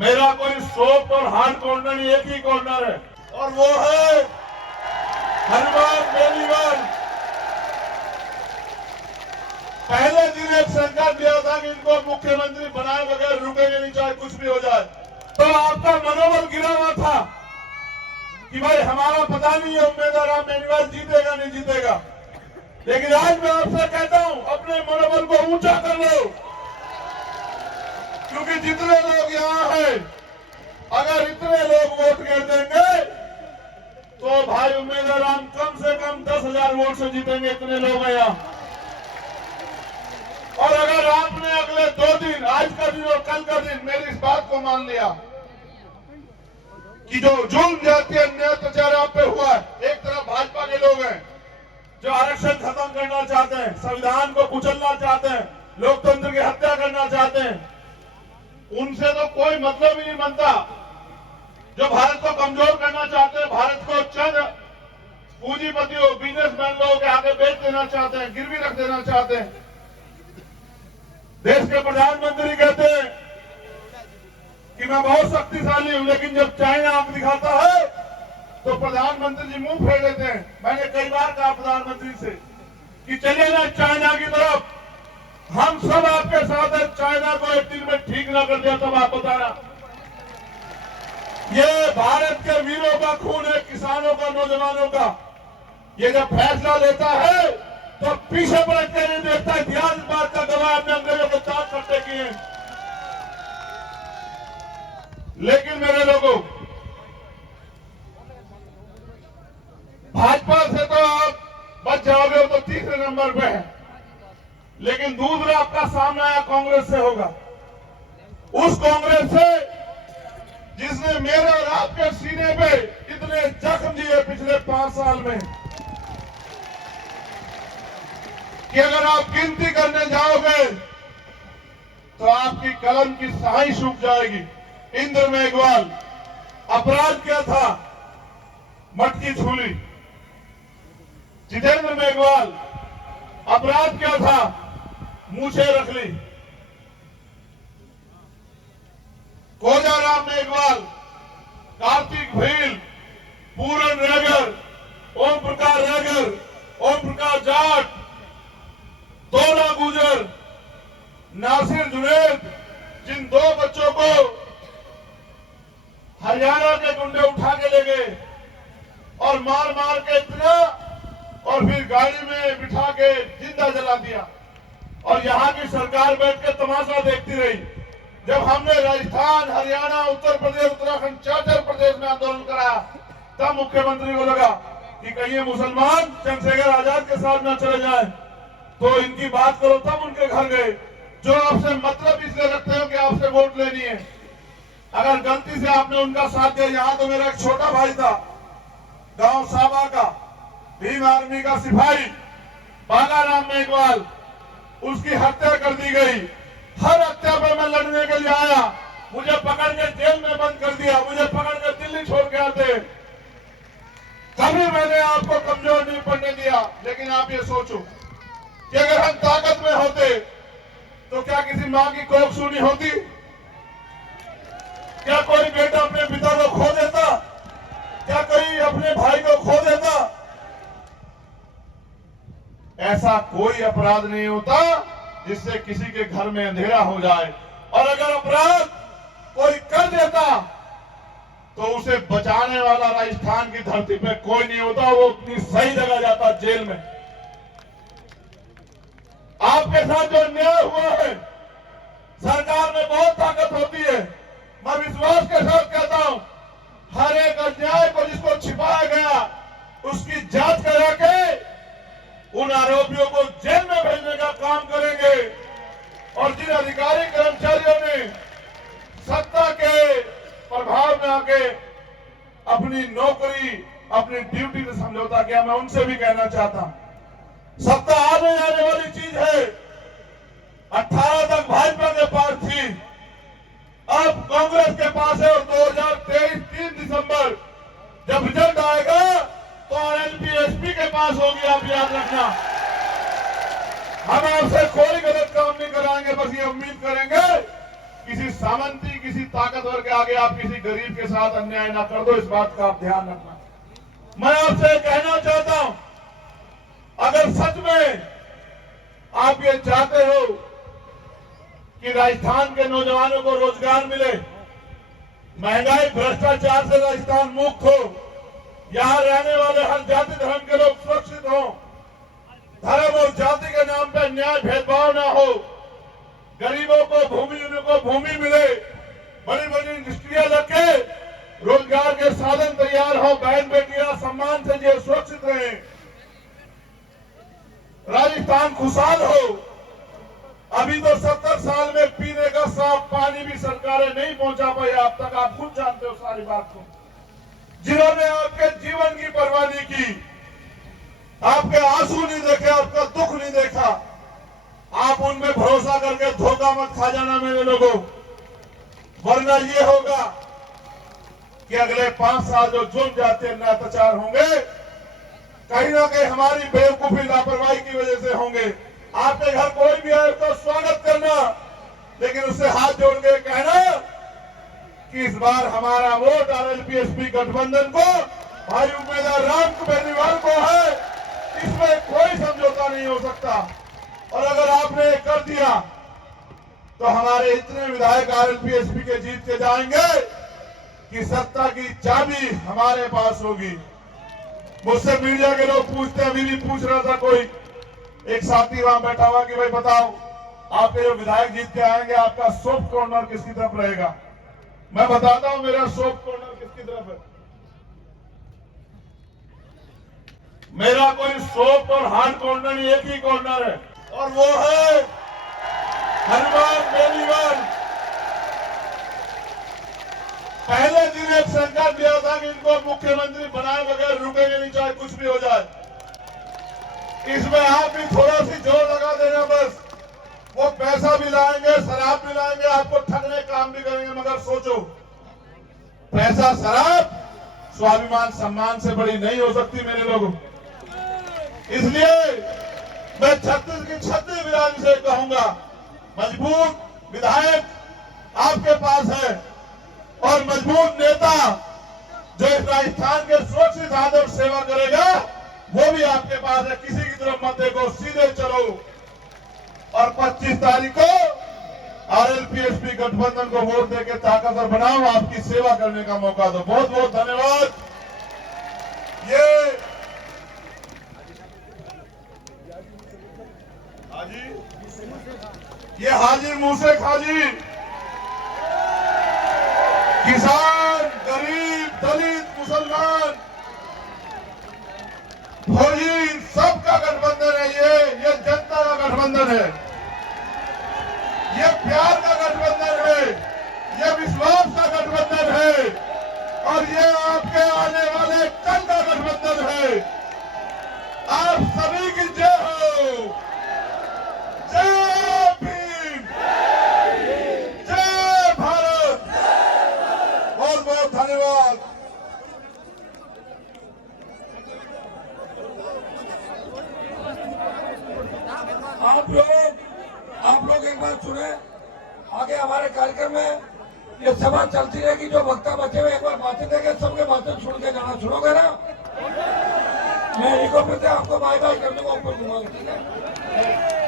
मेरा कोई सॉफ्ट और हार्ड कॉर्नर नहीं, एक ही कॉर्नर है और वो है हनुमान बेनीवाल। पहले दिन एक संकल्प दिया था कि इनको मुख्यमंत्री बनाए बगैर रुकेंगे नहीं, चाहे कुछ भी हो जाए। तो आपका मनोबल गिरा हुआ था कि भाई हमारा पता नहीं है उम्मीदवार राम बेनीवाल जीतेगा नहीं जीतेगा, लेकिन आज मैं आपसे कहता हूं अपने मनोबल को ऊंचा कर लो, क्योंकि जितने लोग यहाँ हैं अगर इतने लोग वोट कर देंगे तो भाई उम्मीदवार राम कम से कम 10,000 वोट से जीतेंगे, इतने लोग हैं यहाँ। और अगर आपने अगले 2 दिन, आज का दिन और कल का दिन, मेरी इस बात को मान लिया कि जो जुल्म जाती है अन्याय अत्याचार आप पे हुआ है, एक तरफ भाजपा के लोग हैं जो आरक्षण खत्म करना चाहते हैं, संविधान को कुचलना चाहते हैं, लोकतंत्र की हत्या करना चाहते हैं, उनसे तो कोई मतलब ही नहीं बनता। जो भारत को कमजोर करना चाहते हैं, भारत को चंद पूंजीपतियों बिजनेसमैन लोगों के आगे बेच देना चाहते हैं, गिरवी रख देना चाहते हैं। देश के प्रधानमंत्री कहते हैं कि मैं बहुत शक्तिशाली हूं, लेकिन जब चाइना आंख दिखाता है तो प्रधानमंत्री जी मुंह फेर लेते हैं। मैंने कई बार कहा प्रधानमंत्री से कि चलिए ना चाइना की तरफ, हम सब आपके साथ हैं, चाइना को एक दिन में ठीक ना कर दिया तब आप बताना। ये भारत के वीरों का खून है, किसानों का, नौजवानों का। ये जब फैसला लेता है तो पीछे पलट के नहीं देखता। इतिहास इस बात का गवाह, हमने अंग्रेजों को 4 सट्टे किए। लेकिन मेरे लोगों, भाजपा से तो आप बच जाओगे, तो तीसरे नंबर पे है, लेकिन दूसरा आपका सामना आया कांग्रेस से होगा। उस कांग्रेस से जिसने मेरे और आपके सीने पे इतने जख्म दिए पिछले 5 साल में कि अगर आप गिनती करने जाओगे तो आपकी कलम की स्याही सूख जाएगी। इंद्र मेघवाल, अपराध क्या था? मटकी छूली। जितेंद्र मेघवाल, अपराध क्या था? मूछे रख ली। कोजाराम मेघवाल, कार्तिक भील, पूरन रैगर, ओम प्रकाश रैगर, ओम प्रकाश जाट, तोला गुजर, नासिर जुनैद, जिन 2 बच्चों को हरियाणा के गुंडे उठा के ले गए और मार मार के इतना, और फिर गाड़ी में बिठा के जिंदा जला दिया, और यहाँ की सरकार बैठ के तमाशा देखती रही। जब हमने राजस्थान, हरियाणा, उत्तर प्रदेश, उत्तराखंड 4 प्रदेश में आंदोलन कराया, तब मुख्यमंत्री को लगा कि कहीं ये मुसलमान चंद्रशेखर आजाद के साथ न चले जाएं, तो इनकी बात करो। तब उनके घर गए, जो आपसे मतलब इसलिए रखते हो कि आपसे वोट लेनी है। अगर गलती से आपने उनका साथ दिया, यहाँ तो मेरा एक छोटा भाई था, गांव साबा का, भीम आर्मी का सिपाही, बागाराम मेघवाल, उसकी हत्या कर दी गई। हर हत्या पर मैं लड़ने के लिए आया, मुझे पकड़ के जेल में बंद कर दिया, मुझे पकड़ के दिल्ली छोड़ के आते, कभी मैंने आपको कमजोर नहीं पड़ने दिया। लेकिन आप ये सोचो कि अगर हम ताकत में होते तो क्या किसी मां की कोख सूनी होती? क्या कोई बेटा अपने पिता को खो देता? क्या कोई अपने भाई को खो देता? ऐसा कोई अपराध नहीं होता जिससे किसी के घर में अंधेरा हो जाए, और अगर अपराध कोई कर देता तो उसे बचाने वाला राजस्थान की धरती पे कोई नहीं होता, वो अपनी सही जगह जाता, जेल में। आपके साथ जो अन्याय हुआ है, सरकार में बहुत ताकत होती है। मैं विश्वास के साथ कहता हूं, हर एक अन्याय को जिसको छिपाया गया उसकी जांच करा के उन आरोपियों को जेल में भेजने का काम करेंगे। और जिन अधिकारी कर्मचारियों ने सत्ता के प्रभाव में आके अपनी नौकरी, अपनी ड्यूटी से समझौता किया, मैं उनसे भी कहना चाहता हूं, सत्ता आने जाने वाली चीज है। 18 तक भाजपा के पास थी, अब कांग्रेस के पास है, और 2023 3 दिसंबर जब रिजल्ट आएगा तो आरएलपी एसपी के पास होगी, आप याद रखना। हम आपसे कोई गलत काम नहीं कराएंगे, बस ये उम्मीद करेंगे किसी सामंती, किसी ताकतवर के आगे आप किसी गरीब के साथ अन्याय ना कर दो, इस बात का आप ध्यान रखना। मैं आपसे कहना चाहता हूं, अगर सच में आप ये चाहते हो कि राजस्थान के नौजवानों को रोजगार मिले, महंगाई भ्रष्टाचार से राजस्थान मुक्त हो, यहां रहने वाले हर जाति धर्म के लोग सुरक्षित हों, धर्म और जाति के नाम पर न्याय भेदभाव ना हो, गरीबों को भूमि मिले, बड़ी बड़ी इंडस्ट्रियां लगे, रोजगार के साधन तैयार हो, बहन बेटियां सम्मान से जिए, सुरक्षित रहे, राजस्थान खुशहाल हो। अभी तो 70 साल में पीने का साफ पानी भी सरकारें नहीं पहुंचा पाई अब तक, आप खुद जानते हो सारी बात को। जिन्होंने आपके जीवन की परवाह नहीं की, आपके आंसू नहीं देखे, आपका दुख नहीं देखा, आप उनमें भरोसा करके धोखा मत खा जाना मेरे लोगों, वरना ये होगा कि अगले 5 साल जो जुल्म जाते अत्याचार होंगे, कहीं ना कहीं हमारी बेवकूफी लापरवाही की वजह से होंगे। आपके घर कोई भी आए तो स्वागत करना, लेकिन उससे हाथ जोड़ के कहना कि इस बार हमारा वोट आरएलपी-एसपी गठबंधन को, भाई उम्मीदवार राम बेनीवाल को है, इसमें कोई समझौता नहीं हो सकता। और अगर आपने कर दिया तो हमारे इतने विधायक आरएलपी-एसपी के जीत के जाएंगे कि सत्ता की चाबी हमारे पास होगी। मुझसे मीडिया के लोग पूछते, अभी भी पूछ रहा था कोई एक साथी वहां बैठा हुआ कि भाई बताओ, आपके जो विधायक जीत के आएंगे, आपका सॉफ्ट कॉर्नर किसकी तरफ रहेगा? मैं बताता हूं मेरा सॉफ्ट कॉर्नर किसकी तरफ है। मेरा कोई सॉफ्ट और हार्ड कॉर्नर नहीं, एक ही कॉर्नर है, और वो है हनुमान बेनीवाल। पहले दिन एक संकल्प लिया था कि इनको मुख्यमंत्री बनाए बगैर रुकेंगे नहीं, चाहे कुछ भी हो जाए। इसमें आप भी थोड़ा सी जोर लगा देना बस। वो पैसा भी लाएंगे, शराब भी लाएंगे, आपको ठगने काम भी करेंगे, मगर सोचो, पैसा शराब स्वाभिमान सम्मान से बड़ी नहीं हो सकती मेरे लोगों। इसलिए मैं 36 विधायक से कहूंगा, मजबूत विधायक आपके पास है और मजबूत नेता जो इस राजस्थान के सुरक्षित आदर्श सेवा करेगा, वो भी आपके पास है। किसी की तरफ मत देखो, सीधे चलो और 25 तारीख को आरएलपी-एसपी गठबंधन को वोट देकर ताकतवर बनाओ, आपकी सेवा करने का मौका दो। बहुत बहुत धन्यवाद। ये हाजी मूसे खाजी, किसान, गरीब, दलित, मुसलमान, फौजी, सबका गठबंधन है। ये जनता का गठबंधन है, ये प्यार का गठबंधन है, ये विश्वास का गठबंधन है, और ये आपके आने वाले कल का गठबंधन है। आप सभी की जय हो। जय भीम, जय भारत। बहुत बहुत धन्यवाद। आप लोग एक बात सुने, आगे हमारे कार्यक्रम में ये सभा चलती रहेगी। जो वक्ता बचे हुए एक बार बातें देंगे, सबके बातें सुन के जाना। सुनोगे ना? मैं हेलीकॉप्टर से आपको बाय बाय कर दूंगा, ऊपर घुमाऊंगा, ठीक है?